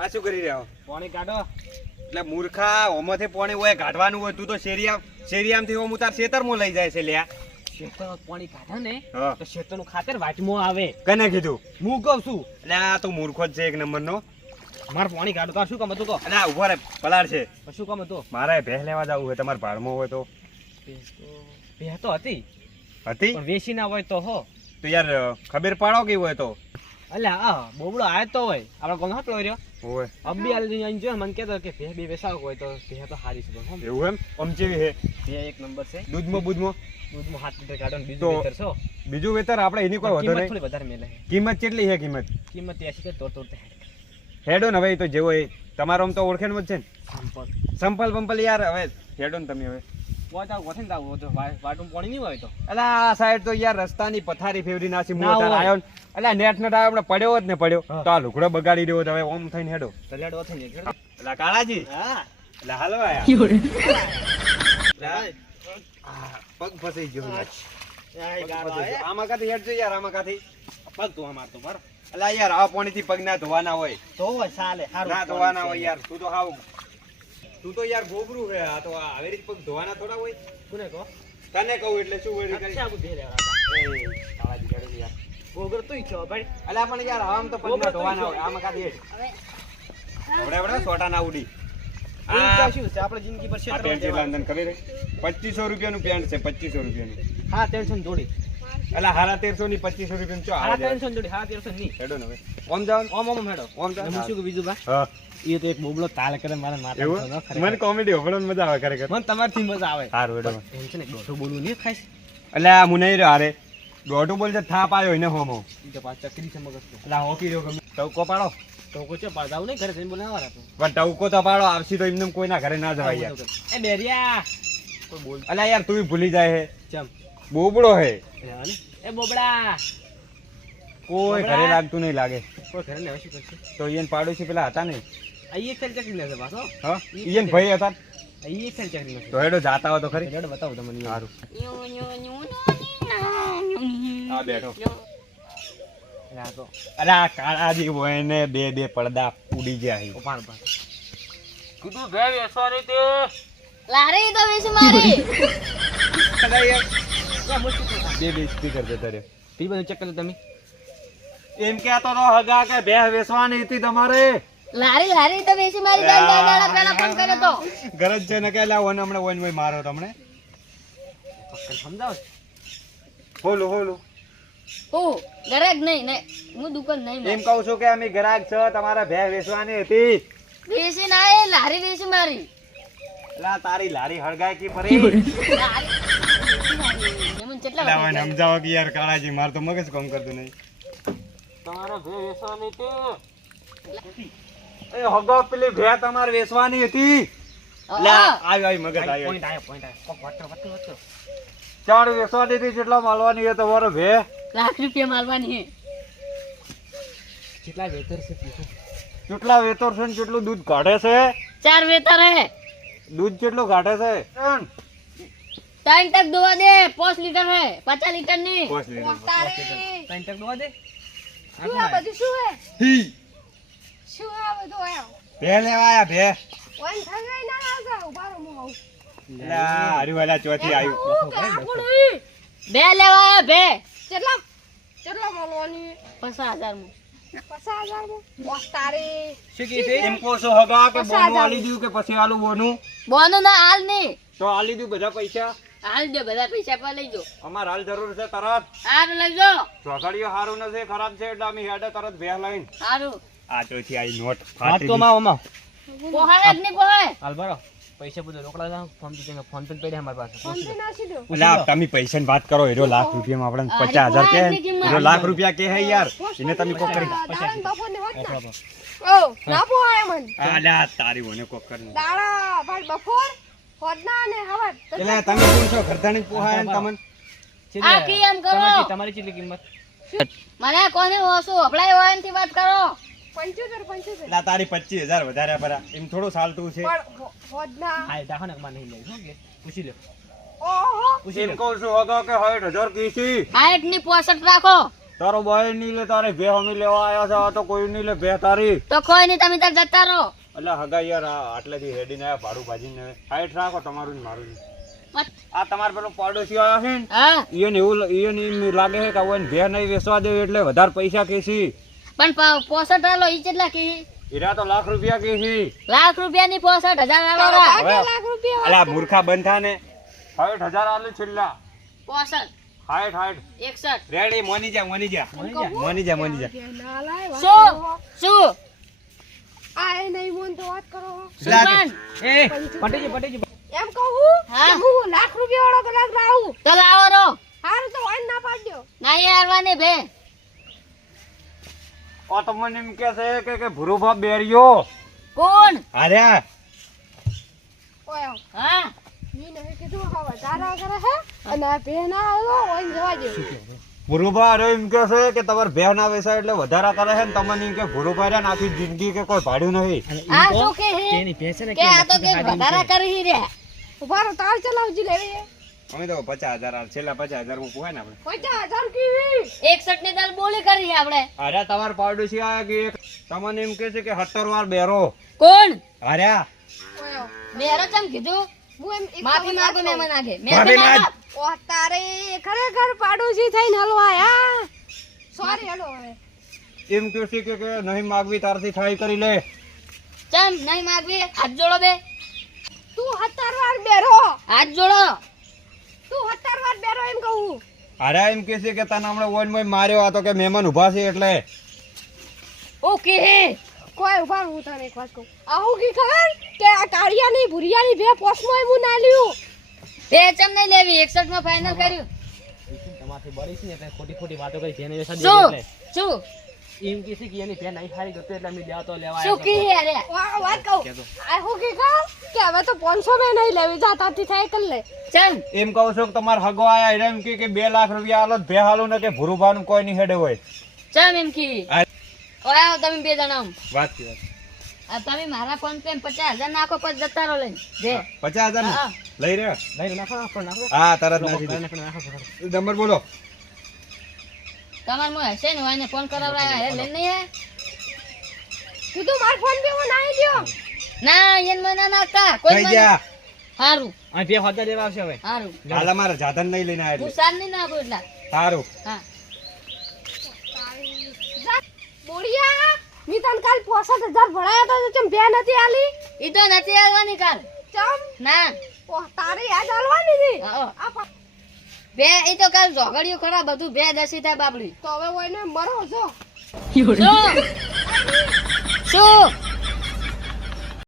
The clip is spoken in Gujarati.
આ શું કરી રહ્યો? પાણી કાઢો. એટલે મૂર્ખા ઓમાંથી પાણી હોય કાઢવાનું હોય, તું તો શેરિયામથી ઓમ ઉતાર ખેતરમાં લઈ જાય છે લ્યા. ખેતર પાણી કાઢે ને હા. તો ખેતરનું ખાતર વાટમાં આવે. કને કીધું? હું કહું છું. એટલે આ તો મૂર્ખો જ છે એક નંબરનો. મારે પાણી કાઢો તાર શું કામ હતું? તો એટલે આ ઉભો રે પલાળ છે. શું કામ હતું? મારે ભેંસ લેવા જવું હોય, તમારે ભાડમાં હોય તો. બે તો હતી હતી પણ વેચી ના હોય તો હો. તો યાર ખબર પાડો કે હોય તો. અલ્યા આ બોબડો આયો તો હોય આપડે કોણ હટલો રહ્યો હોય અબ્બી આલી અહીં જો મને કહેતો કે ભે બે બેસાવ હોય તો ભે તો હારી છે હો. એવું એમ? આમ ચેવી હે? ભે એક નંબર છે. દૂધમાં બૂધમાં દૂધમાં 7 લીટર કાઢો ને તો બીજું લીટર છો. બીજું વેતર આપણે એની કોઈ વધો કિંમત નહીં. થોડી વધારે મેલે છે. કિંમત કેટલી છે? કિંમત 80 કે તોડ તોડ હેડો ને હવે, એ તો જેવો એ તમારો આમ તો ઓળખેણ જ છે ને. સંપલ સંપલ બંપલ યાર હવે હેડો ને તમે હવે. પોતા કોઠે ને આવો તો વાટું પાણી નહીં હોય તો. અલા આ સાઈડ તો યાર રસ્તાની પથારી ફેવરી નાસી ના હું હોય. આવ્યો ને. અલા નેટ નટ આવ્યો આપણે પડ્યો જ ને પડ્યો હા. તો આ લુગડો બગાડી રહ્યો હવે ઓમ થઈને હેડો. તલેડો છે ને અલા કાળાજી હા અલા હાલો આયા. અલા, આ પગ ફસાઈ ગયો યાર. આય ગાડો આવે આમાં કાથી હેડજો યાર, આમાં કાથી. પગ તો મારતો બર અલા યાર આ પાણીથી પગ ના ધોવાના હોય. તો હોય સાલે હારું ના ધોવાના હોય યાર. તું તો યાર ગોબરું છે. આ તો આવી રીતે પગ ધોવાના થોડા હોય. કોને કહો તને કહું એટલે શું વળી કરી? અચ્છા બુદ્ધિ લેવા એ, કાળાજી હેડો યાર. ગોગર તું છો ભાઈ અલા પણ યાર આમ તો પગ ના ધોવાના હોય. આમાં કાથી હેડ. હવે સોટા ના ઉડી. આ આ શું છે આપણે જિંદગી પર આ પેન્ટ કેટલા અંદર ખબર છે? 2500 રૂપિયાનું પેન્ટ છે. 2500 રૂપિયાનું. હા ટેન્શન થોડી અલા હારા 1300 ની 2500 રૂપિયાનું ચો હા આવે છે. ટેન્શન થોડી હા ટેન્શન નહીં હેડો ને હવે. ઓમ જાવ ને. ઓમ હેડો ઓમ જાવ. હું શું કે બીજું બા હા એ તો એક બોબલો તાલ કરે મારા માથા એવું મને કોમેડી હોભળવાની મજા આવે ખરેખર. મને તમારથી મજા આવે સારું હેડો. ટેન્શન એક દોઢો બોલવું નહીં ખાઈશ અલ્યા હું નહીં રહ્યો. અરે દોઢું બોલ છે થાપ આવ્યો એને હોમો. ઈ તો પાછ ચકરી છે મગજ તો અલા હોકી રહ્યો ગમે ટવકો પાડો. તો કોચે પાડાવ નહીં ઘરે જઈને બોલાવા રાખો પણ ટવકો તો પાડો. આવશી તો એમને કોઈના ઘરે ના જવાય યાર. એ બેરિયા કોઈ બોલ અલ્યા યાર તું ભૂલી જાય હે. ચમ બોબડો હે. એ બોબડા કોઈ ઘરે લાગતું નહીં લાગે. કોઈ ઘરે લેવા શું કરશે તો ઈયન પાડોશી પેલા હતા ને. અહીં એક સાઈડ ચકરી લેશે પાછો હા ઈયન ભાઈ હતા. અહીં એક સાઈડ ચકરી લેશે તો હેડો જાતા હોય તો ખરી. રેડ બતાવો તમને સારું. હા બેઠો. આ તો અરે આ કાળાજી હોય ને બે પડદા ઉડી ગયા અહીં. ઉપાડ કીધું બે વેસવાની તે લારી તો વેસી મારી બે સ્પીકર જતા રહ્યો. તી બધું ચેક કરજો તમે એમ કહેતો તો હગા કે બે વેસવાની હતી તમારે. લારી તો વેસી મારી દાડા પેલા ફોન કર્યો તો ગરજ છે ને કે લાવો ને હમણાં વન વય મારો તમને. સમજાવ હોલું હું ગરજ નહીં ને હું દુકાન નહીં એમ કહું છું કે અમે ગ્રાહક છો, તમારે ભે વેચવાની હતી. વેસી ના એ લારી વેસી મારી લા તારી લારી હળગાય કે પરી. એમ કેટલા લા મને સમજાવો કે યાર કાળાજી માર તો મગજ કામ કરતું નહીં. તમારા બે વેસવાની તે એ હગો પેલી ભે તમારે વેચવાની હતી. લા આવી મગજ આવ્યો. પોઈન્ટ આયો કોક વાટો ચાર વેચવાની હતી. જેટલા માલવાની છે તમારો ભે લાખ રૂપિયા મારવાની હે કેટલા વેતર છે પૂછો કેટલા વેતર છે ને કેટલું દૂધ કાઢે છે? 4 વેતર હે દૂધ કેટલું કાઢે છે? 3 તક દોવા દે 5 લીટર હે 50 લીટર ની 5 લીટર. ત્રણ ટક દોવા દે શું આ બધું શું હે હી શું આ બધું હે ભે લેવા આયા ભે. ઓન થંગાઈ ના આવજો ઉભારો મો આવું લા હરીવાલા ચોથી આવ્યું. બે લેવા બે કેટલા મળવાની 50,000 માં 50,000 માં મોસ્તારી શું કી છે એમ કહો છો હગા કે બોનું આલી દીધું કે પછી આલું બોનું? બોનો ના હાલ ની તો આલી દીધું બધા પૈસા. હાલ દે બધા પૈસા પર લઈ જો અમાર હાલ જરૂર છે તરત. હારું લઈ જો ચોઘડિયો હારું નથી ખરાબ છે એટલે અમે હેડે તરત ભે લઈને. હારું આ ચોથી આઈ નોટ વાત તો માં પોહાય જ નહીં પોહાય હાલ બરો પૈસા બધું રોકડા ના ફોન પે પડ્યા અમારી પાસે ફોન પે નાસી દો અલા તમે પૈસાની વાત કરો. એરો લાખ રૂપિયામાં આપણે 50,000 કે એરો લાખ રૂપિયા કે હે યાર. એને તમે કોક કરી. ઓ ના પોહાય મન અલા તારી ઓને કોક કરી. દાડા ભાઈ બફોર હોદના ને હવર એટલે તમે કોણ છો? ઘરધાણી પોહાય ને તમને. આ કી એમ કરો તમારી કેટલી કિંમત મને કોને ઓછું અપલાય હોય એનથી વાત કરો 75 એટલે તારી 25,000 વધારે પરા. એમ થોડું ચાલતું છે. હોદના હા દાખો ને માં નહીં લે શું કે પૂછી લે ઓહો પૂછી એમ લે કહું છું હગા કે 60,000 કીધી. 60 ની 65 રાખો તારો ભાઈ નહીં લે તારે ભે હમી લેવા આવ્યા છે આ તો કોઈ નહીં લે ભે તારી તો કોઈ નહીં, તમે તાર જતા રહો. એટલે હગા યાર આટલેથી હેડીને આવ્યા ભાડું ભાજીને હાઈટ રાખો તમારું ને મારું આ તમારે પેલો પાડોશી આવ્યા છે ને હા, એને એવું લાગે છે કે હવે ભે નહીં વેચવા દે એટલે વધારે પૈસા કેસી પણ 65 આલો ઈ કેટલા કી? હીરા તો લાખ રૂપિયા કેસી લાખ રૂપિયાની 65,000 આલો રા. હવે અલા મૂર્ખા બંધ થા ને 60,000 આલે છેલ્લા 65, 60 61. રેડી મોની જા શું આ એ નહીં મોન તો વાત કરો. સુમન, એ પટેજી એમ કહું હા. કે હું લાખ રૂપિયા વાળો કલાક લાવું. તો લાવો રો. હારું તો વાન ના પાડજો. નહીં હારવાની ભે. ઓ તો મને એમ કે છે કે ભૂરુભા બેરિયો કોણ? અરે ઓય હા, મી નહીં કીધું હા વધારા કરે હે અને આ બેના આવ્યો ઓય જવા દે. ભૂરુભા અરે એમ કે છે કે તમારે ભે ના વેચાય એટલે વધારા કરે છે ને તમને એમ કે ભૂરુભા રે આખી જિંદગી કે કોઈ ભાડ્યું નહીં આ શું કે હે? એની ભેંસે ને કે આ તો કે વધારા કરી રે. ઉભા રહો તાર ચલાવજી લેવી. અમે તો 50,000 છેલ્લા 50,000 માં પોહાય ને આપણે 50,000 કેવી 61 ની દાલ બોલી કરી આપણે. અરે તમાર પાડોશી આયા કે તમને એમ કે છે કે 70 વાર બેરો કોણ? અરે ઓય મેરો ચમ કીધું? હું એમ એક માફી વાત માંગો કહું. મહેમાન આગે. માફી મહેમાન માંગ. આગે. ઓ તારે ખરેખર પાડોશી થઈને હલવાયા. સોરી હેડો હવે. એમ કે છે કે નહીં માગવી તારથી થાય કરી લે ચમ નહીં માગવી? હાથ જોડો બે. તું 17 વાર બેરો. હાથ જોડો. તું 17 વાર બેરો એમ કહું. અરે એમ કે છે કે તને હમણાં ઓન મોય માર્યો આ તો કે મહેમાન ઉભા છે એટલે ઓકે હે. કોઈ ઉભા હું તને એક વાત કહું. આવું કી ખબર કે આ કાળિયાની ભુરિયાની બે પોસમાં હું ના લ્યું. બે ચમ નહીં લેવી. 61 માં ફાઇનલ કર્યું. તમારથી બળી છે ને એટલે ખોટી વાતો કરી ભેને વેચા દે શું એટલે શું એમ કે છે કે એની ભેન નહીં હારી ગયો એટલે અમે લેવા તો લેવા શું કી હે અરે? વાત કહું. આ હું કી ખબર કે હવે તો 500 માં નહીં લેવી જાતાથી થાય કર લે. ચમ એમ કહું છું કે તમારે હગો આયા એટલે એમ કે 2 લાખ રૂપિયા આલો ભે હાલો ને કે ભૂરુભાનું કોઈ નહીં હેડે હોય ચમ એમ કી. આ ઓય આવો તમે બે જણા આમ. વાત છે આ તમે મારા ફોન પે 50,000 નાખો પછી જતા રહો લઈને. જે 50,000 ને હા. લઈ રહ્યો નહીં નાખો નાખો હા તરત નાખી દે નાખો નંબર બોલો તમાર મો હશે ને હોય ને ફોન કરાવરા હે લઈને નહીં હે? કીધું માર ફોન પે હું નાઈ દ્યો. ના એન મને ના નાખતા કોઈ કઈ મને. જા હારું આ બે હોદ્દા લેવા આવશે હવે હારું. હાલ અમારે જાધન નહીં લઈને આયા હું એટલે સાર નહીં નાખું એટલા. સારું હા જા બોડિયા મી તન કાલ 65,000 ભરાયા તો ચમ બે નથી આલી. ઈ તો નથી આવવાની કાલ. ચમ ના ઓ તારી યાદ આલવાની હતી. હા. આ પા- બે ઈ તો કાલ ઝઘડિયું ખરા બધું બે દસી થાય બાપડી. તો હવે ઓયને મરો છો. શું શું